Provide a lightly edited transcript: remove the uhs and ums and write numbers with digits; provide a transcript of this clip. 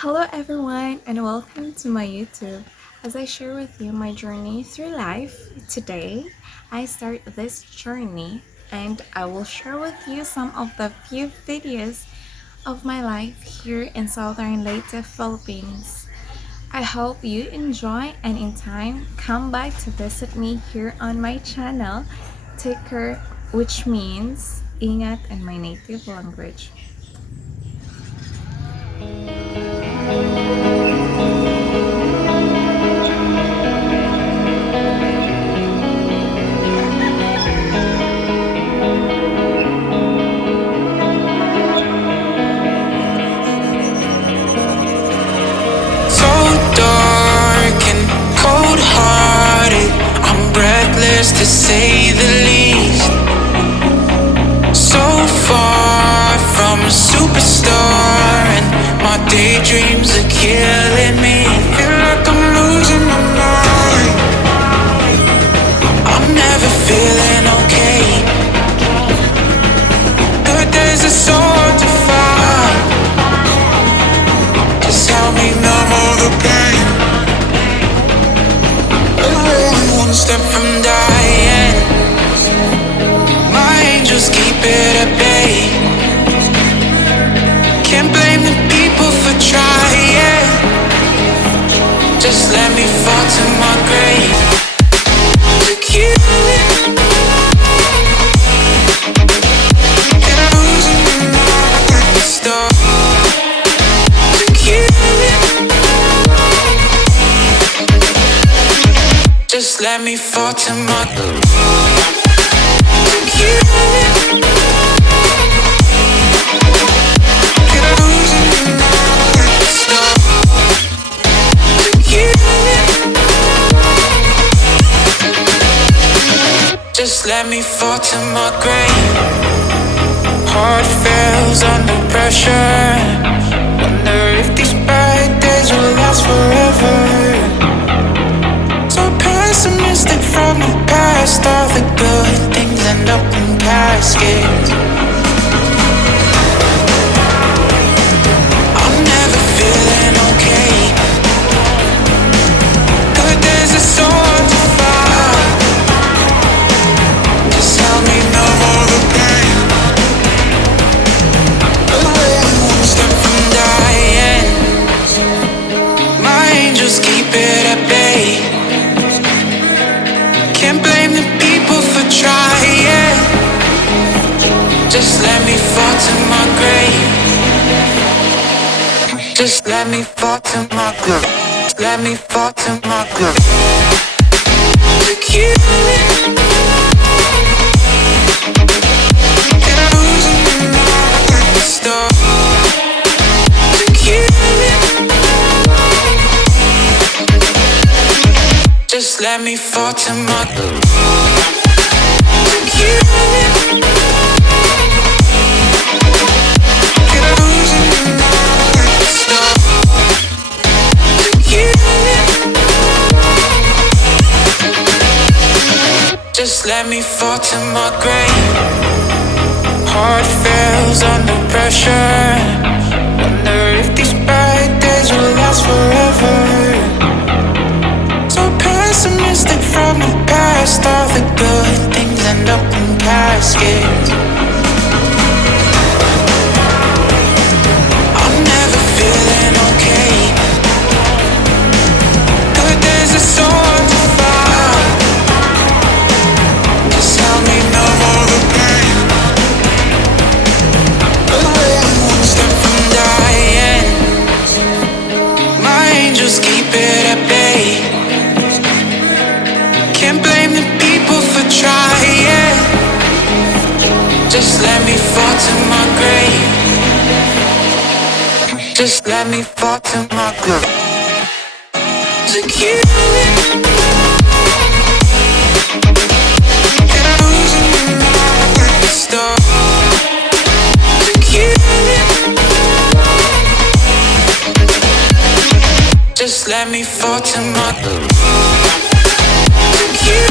Hello, everyone, and welcome to my YouTube. As I share with you my journey through life, today I start this journey and I will share with you some of the few videos of my life here in Southern Leyte, Philippines. I hope you enjoy and in time come back to visit me here on my channel, Take care, which means ingat in my native language. So dark and cold-hearted, I'm breathless to say the least. So far from a superstar, and my daydreams are killing me. Feel like I'm losing my mind. I'm never feeling okay. Good days are so hard to find. Just help me numb all the pain. I'm only one step from dying. My angels keep it at bay. Can't blame the people for trying. Just let me fall to my grave. Look you. And I'm losing my mind. Stop. Look you. Just let me fall to my grave. Look you. And I'm losing my mind. Stop. Look you. Just let me fall to my grave. Heart fails under pressure. Wonder if these bad days will last forever. So pessimistic from the past. All the good things end up in caskets. I'm never feeling okay. Good days are so hard to find. Just help me numb all the pain. I'm only one step from dying. My angels keep it at bay. Can't blame the people for trying. Just let me fall to my grave. Just let me fall to my grave. Let me fall to my grave. Look you. And I'm losing my mind. Stop. Look you. Just let me fall to my grave. Look you. And I'm losing my mind. Stop. Look you. Just let me fall to my grave. Heart fails under pressure. Wonder if these bad days will last forever. So pessimistic from the past. All the good things end up in caskets. I'm never feeling okay. Good days are so hard to find. Just help me numb all the pain. I'm only one step from dying. My angels keep it at bay. Can't blame the people for trying. Just let me fall to my grave. Just let me fall to my grave. Look you. And I'm losing my mind. Stop. Look you. Just let me fall to my grave. Look you.